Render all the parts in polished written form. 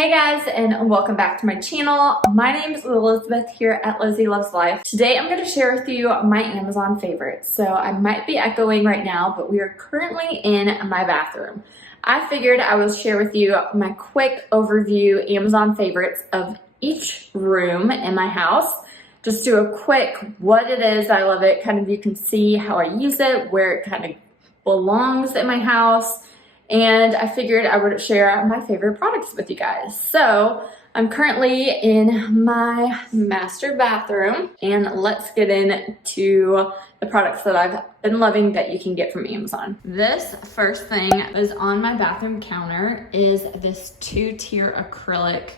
Hey guys, and welcome back to my channel. My name is Elizabeth here at Lizzie Loves Life. Today I'm going to share with you my Amazon favorites. So I might be echoing right now, but we are currently in my bathroom. I figured I would share with you my quick overview Amazon favorites of each room in my house. Just do a quick what it is, I love it, kind of you can see how I use it, where it kind of belongs in my house. And I figured I would share my favorite products with you guys. So I'm currently in my master bathroom, and let's get into the products that I've been loving that you can get from Amazon. This first thing is on my bathroom counter is this 2-tier acrylic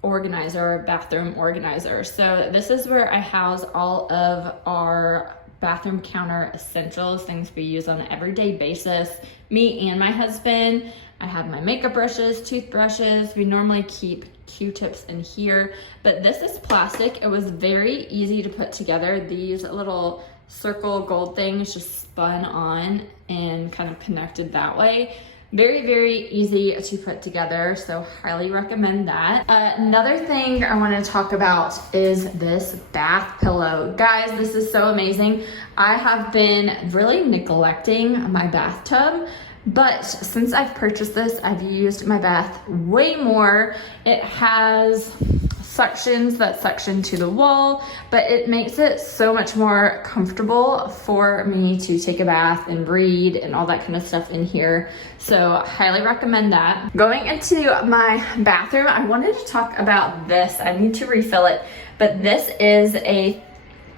organizer, bathroom organizer. So this is where I house all of our bathroom counter essentials, things we use on an everyday basis, me and my husband. I have my makeup brushes, toothbrushes. We normally keep Q-tips in here, but this is plastic. It was very easy to put together. These little circle gold things just spun on and kind of connected that way. Very, very easy to put together, so highly recommend that. Another thing I want to talk about is this bath pillow. Guys, this is so amazing. I have been really neglecting my bathtub, but since I've purchased this, I've used my bath way more. It has sections that suction to the wall, but it makes it so much more comfortable for me to take a bath and read and all that kind of stuff in here. So highly recommend that. Going into my bathroom, I wanted to talk about this. I need to refill it, but this is a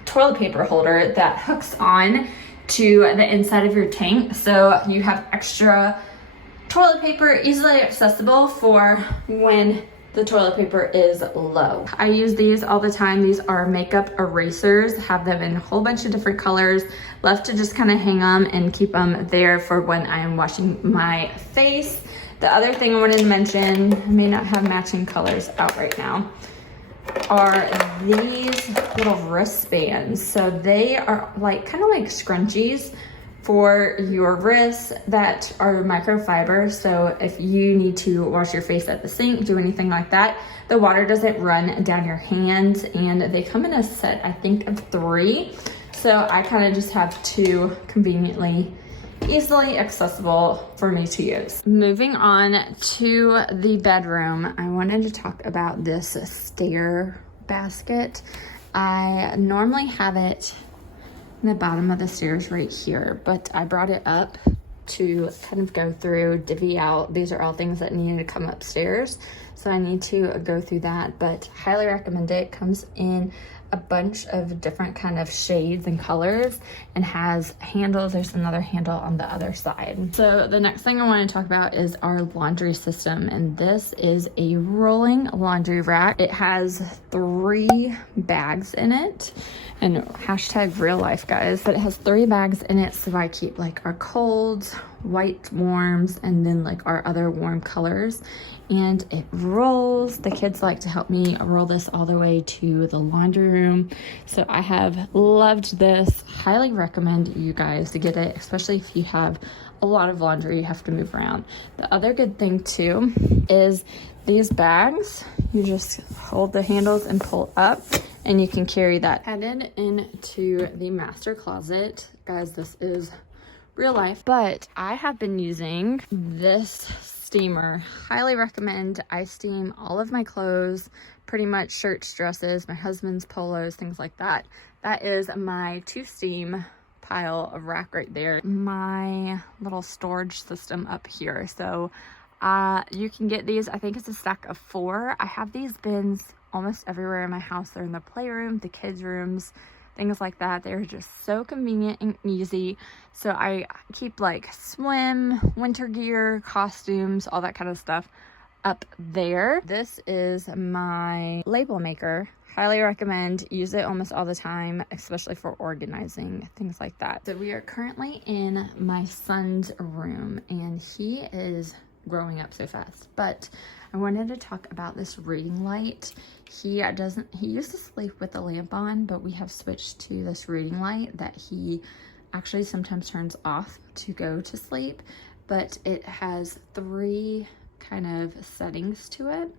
toilet paper holder that hooks on to the inside of your tank. So you have extra toilet paper easily accessible for when the toilet paper is low. I use these all the time. These are makeup erasers, have them in a whole bunch of different colors. Love to just kind of hang them and keep them there for when I am washing my face. The other thing I wanted to mention, I may not have matching colors out right now, are these little wristbands. So they are like kind of like scrunchies for your wrists that are microfiber. So if you need to wash your face at the sink, do anything like that, the water doesn't run down your hands, and they come in a set, I think, of 3. So I kind of just have 2 conveniently, easily accessible for me to use. Moving on to the bedroom, I wanted to talk about this stair basket. I normally have it in the bottom of the stairs right here, but I brought it up to kind of go through, divvy out. These are all things that need to come upstairs, so I need to go through that, but highly recommend it. Comes in a bunch of different kind of shades and colors and has handles. There's another handle on the other side. So the next thing I want to talk about is our laundry system, and this is a rolling laundry rack. It has 3 bags in it, and hashtag real life, guys, but it has 3 bags in it, so I keep like our colds, white warms, and then like our other warm colors, and it rolls. The kids like to help me roll this all the way to the laundry room, so I have loved this. Highly recommend you guys to get it, especially if you have a lot of laundry you have to move around. The other good thing too is these bags, you just hold the handles and pull up, and you can carry that. Headed into the master closet, guys, this is real life, but I have been using this steamer. Highly recommend. I steam all of my clothes, pretty much shirts, dresses, my husband's polos, things like that. That is my 2 steam pile of rack right there. My little storage system up here. So you can get these, I think it's a stack of 4. I have these bins almost everywhere in my house. They're in the playroom, the kids' rooms, things like that. They're just so convenient and easy. So I keep like swim, winter gear, costumes, all that kind of stuff up there. This is my label maker. Highly recommend. Use it almost all the time, especially for organizing, things like that. So we are currently in my son's room, and he is growing up so fast, but I wanted to talk about this reading light. He used to sleep with the lamp on, but we have switched to this reading light that he actually sometimes turns off to go to sleep, but it has 3 kind of settings to it.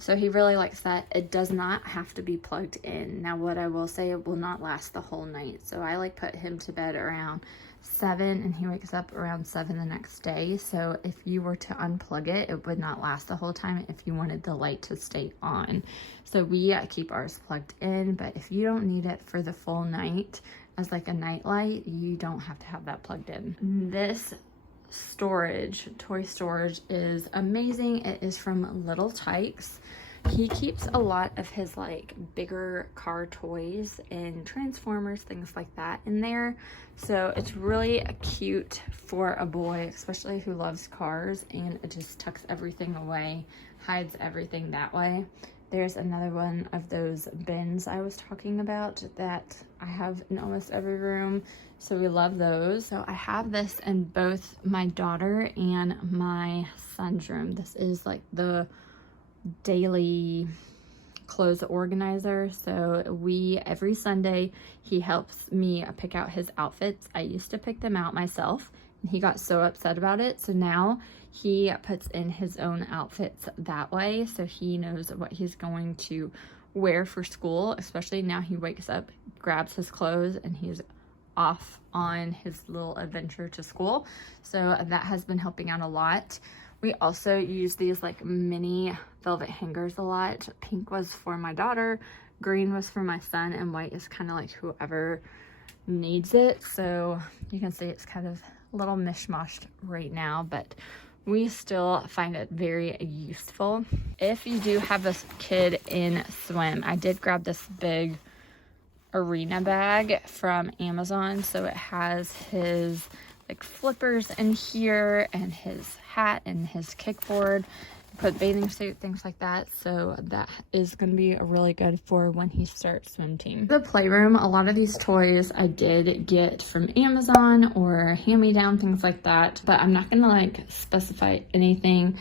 So he really likes that. It does not have to be plugged in. Now what I will say, it will not last the whole night. So I like put him to bed around 7 and he wakes up around 7 the next day. So if you were to unplug it, it would not last the whole time if you wanted the light to stay on. So we keep ours plugged in, but if you don't need it for the full night as like a night light, you don't have to have that plugged in. This storage, toy storage, is amazing. It is from Little Tykes. He keeps a lot of his like bigger car toys and Transformers, things like that in there. So it's really cute for a boy, especially who loves cars, and it just tucks everything away, hides everything that way. There's another one of those bins I was talking about that I have in almost every room. So we love those. So I have this in both my daughter and my son's room. This is like the daily clothes organizer. So every Sunday, he helps me pick out his outfits. I used to pick them out myself, and he got so upset about it. So now he puts in his own outfits that way. So he knows what he's going to wear for school, especially now he wakes up, grabs his clothes, and he's off on his little adventure to school. So that has been helping out a lot. We also use these like mini velvet hangers a lot. Pink was for my daughter, green was for my son, and white is kind of like whoever needs it. So you can see it's kind of a little mishmashed right now, but we still find it very useful. If you do have a kid in swim, I did grab this big arena bag from Amazon. So it has his like flippers in here and his hat and his kickboard, put bathing suit, things like that. So that is going to be really good for when he starts swim team. The Playroom, a lot of these toys I did get from Amazon or hand-me-down, things like that, but I'm not going to like specify anything.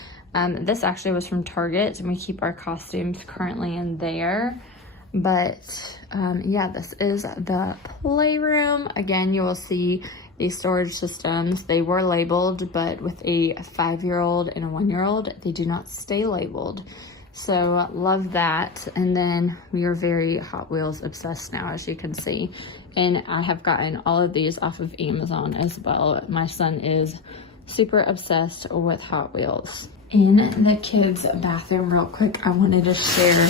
This actually was from Target, and we keep our costumes currently in there. But yeah, this is the Playroom. Again, you will see these storage systems. They were labeled, but with a 5-year-old and a 1-year-old, they do not stay labeled. So love that. And then we are very Hot Wheels obsessed now, as you can see. And I have gotten all of these off of Amazon as well. My son is super obsessed with Hot Wheels. In the kids' bathroom, real quick, I wanted to share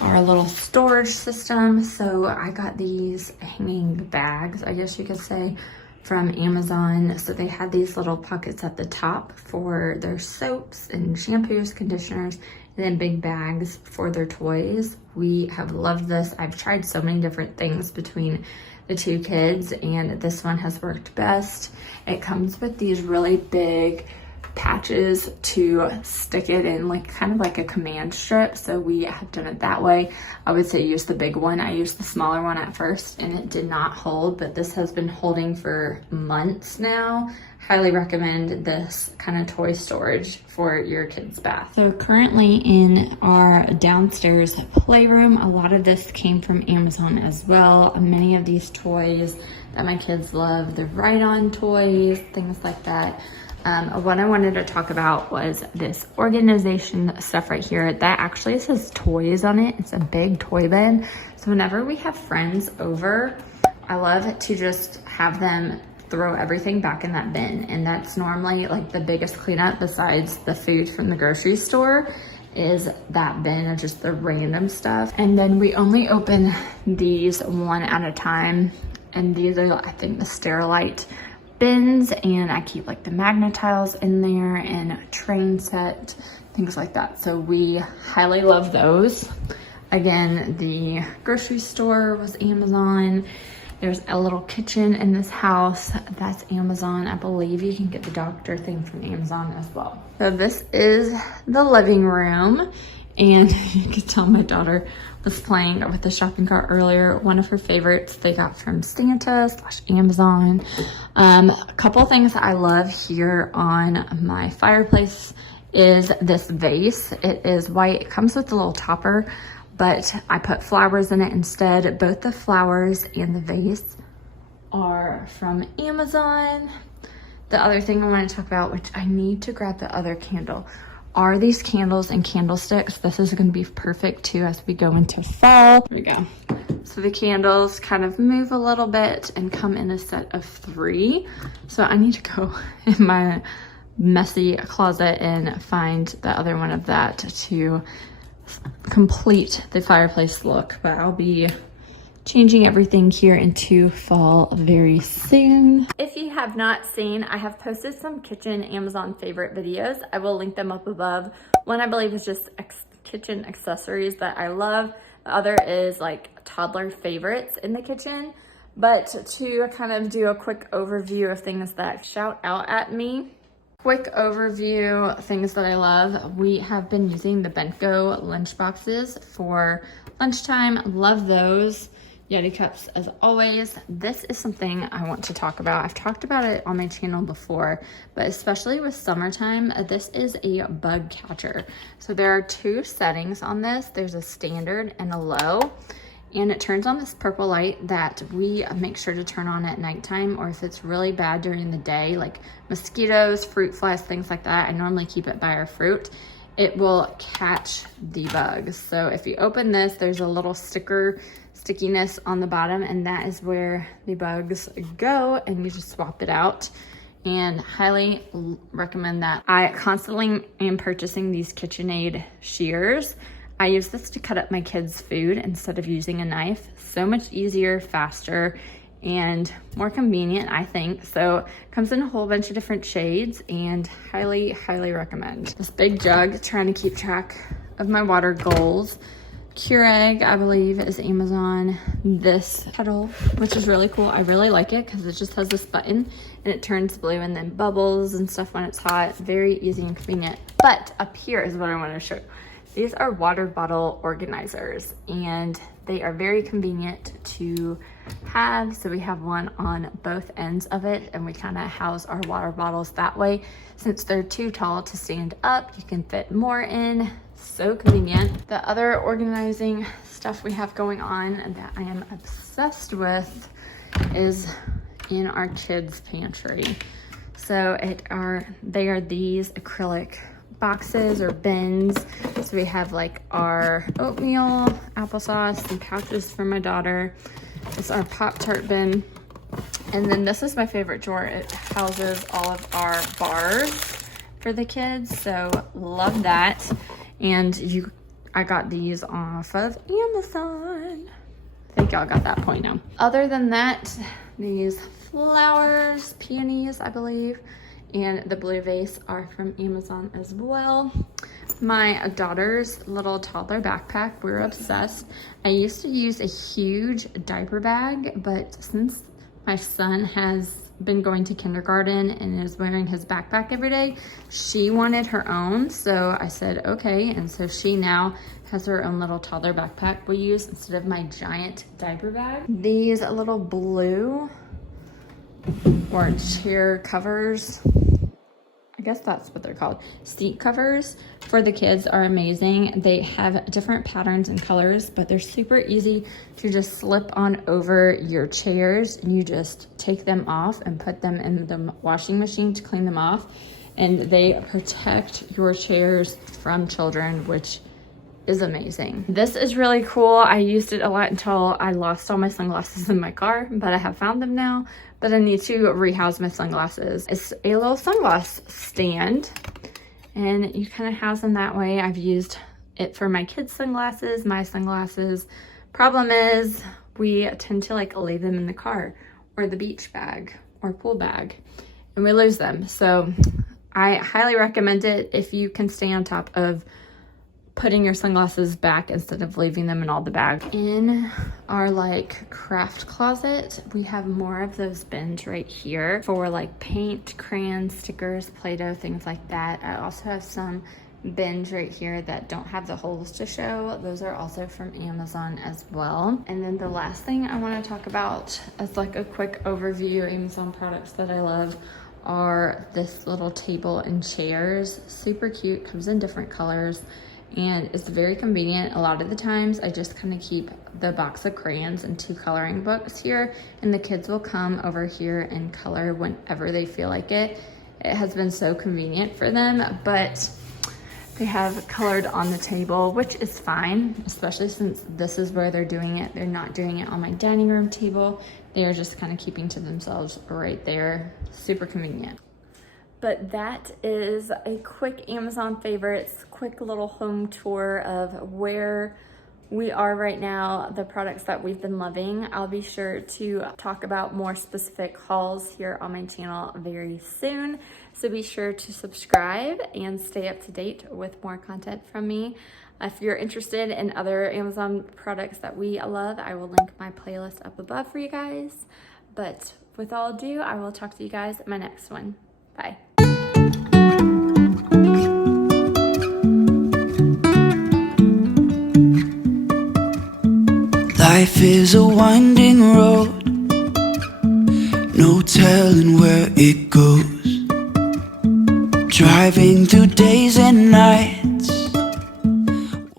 our little storage system. So I got these hanging bags, I guess you could say, from Amazon. So they had these little pockets at the top for their soaps and shampoos, conditioners, and then big bags for their toys. We have loved this. I've tried so many different things between the two kids, and this one has worked best. It comes with these really big patches to stick it in, like kind of like a command strip. So we have done it that way. I would say use the big one. I used the smaller one at first and it did not hold, but this has been holding for months now. Highly recommend this kind of toy storage for your kids' bath. So currently in our downstairs playroom, a lot of this came from Amazon as well. Many of these toys that my kids love, the ride-on toys, things like that. What I wanted to talk about was this organization stuff right here. That actually says toys on it. It's a big toy bin. So whenever we have friends over, I love to just have them throw everything back in that bin. And that's normally like the biggest cleanup besides the food from the grocery store, is that bin of just the random stuff. And then we only open these one at a time. And these are, I think, the Sterilite bins, and I keep like the Magnetiles in there and train set, things like that. So we highly love those. Again, the grocery store was Amazon. There's a little kitchen in this house, that's Amazon. I believe you can get the doctor thing from Amazon as well. So this is the living room, and you can tell my daughter was playing with the shopping cart earlier. One of her favorites they got from Santa/Amazon. A couple things I love here on my fireplace is this vase. It is white. It comes with a little topper, but I put flowers in it instead. Both the flowers and the vase are from Amazon. The other thing I want to talk about, which I need to grab the other candle, are these candles and candlesticks. This is going to be perfect too as we go into fall. Here we go. So the candles kind of move a little bit and come in a set of 3. So I need to go in my messy closet and find the other one of that to complete the fireplace look. But I'll be changing everything here into fall very soon. If you have not seen, I have posted some kitchen Amazon favorite videos. I will link them up above. One I believe is just kitchen accessories that I love. The other is like toddler favorites in the kitchen. But to kind of do a quick overview of things that shout out at me. Quick overview, things that I love. We have been using the Bento lunch boxes for lunchtime. Love those. Yeti cups as always. This is something I want to talk about. I've talked about it on my channel before, but especially with summertime, this is a bug catcher. So there are 2 settings on this. There's a standard and a low, and it turns on this purple light that we make sure to turn on at nighttime, or if it's really bad during the day, like mosquitoes, fruit flies, things like that. I normally keep it by our fruit. It will catch the bugs. So if you open this, there's a little stickiness on the bottom, and that is where the bugs go, and you just swap it out. And highly recommend that. I constantly am purchasing these KitchenAid shears. I use this to cut up my kids' food instead of using a knife. So much easier, faster, and more convenient, I think. So it comes in a whole bunch of different shades, and highly recommend. This big jug, trying to keep track of my water goals. Keurig, I believe, is Amazon. This kettle, which is really cool. I really like it because it just has this button and it turns blue and then bubbles and stuff when it's hot. Very easy and convenient. But up here is what I want to show you. These are water bottle organizers, and they are very convenient to have. So we have one on both ends of it, and we kind of house our water bottles that way. Since they're too tall to stand up, you can fit more in. So convenient. The other organizing stuff we have going on that I am obsessed with is in our kids' pantry. So they are these acrylic boxes or bins. So we have like our oatmeal, applesauce, and pouches for my daughter. It's our Pop-Tart bin. And then this is my favorite drawer. It houses all of our bars for the kids. So love that. And I got these off of Amazon. I think y'all got that point now. Other than that, these flowers, peonies, I believe, and the blue vase are from Amazon as well. My daughter's little toddler backpack, we're obsessed. I used to use a huge diaper bag, but since my son has been going to kindergarten and is wearing his backpack every day, she wanted her own. So I said, okay. And so she now has her own little toddler backpack we use instead of my giant diaper bag. These little blue or chair covers, I guess that's what they're called, seat covers for the kids are amazing. They have different patterns and colors, but they're super easy to just slip on over your chairs, and you just take them off and put them in the washing machine to clean them off, and they protect your chairs from children, which is amazing. This is really cool. I used it a lot until I lost all my sunglasses in my car, but I have found them now. But I need to rehouse my sunglasses. It's a little sunglass stand, and you kind of house them that way. I've used it for my kids' sunglasses, my sunglasses. Problem is, we tend to like leave them in the car or the beach bag or pool bag, and we lose them. So I highly recommend it if you can stay on top of putting your sunglasses back instead of leaving them in all the bags. In our like craft closet, we have more of those bins right here for like paint, crayons, stickers, Play-Doh, things like that. I also have some bins right here that don't have the holes to show. Those are also from Amazon as well. And then the last thing I want to talk about as like a quick overview, Amazon products that I love are this little table and chairs. Super cute, comes in different colors, and it's very convenient. A lot of the times I just kind of keep the box of crayons and 2 coloring books here, and the kids will come over here and color whenever they feel like it. It has been so convenient for them. But They have colored on the table, which is fine, especially since this is where they're doing it. They're not doing it on my dining room table. They are just kind of keeping to themselves right there. Super convenient. But that is a quick Amazon favorites, quick little home tour of where we are right now, the products that we've been loving. I'll be sure to talk about more specific hauls here on my channel very soon. So be sure to subscribe and stay up to date with more content from me. If you're interested in other Amazon products that we love, I will link my playlist up above for you guys. But with all ado, I will talk to you guys in my next one. Bye. Life is a winding road, no telling where it goes. Driving through days and nights,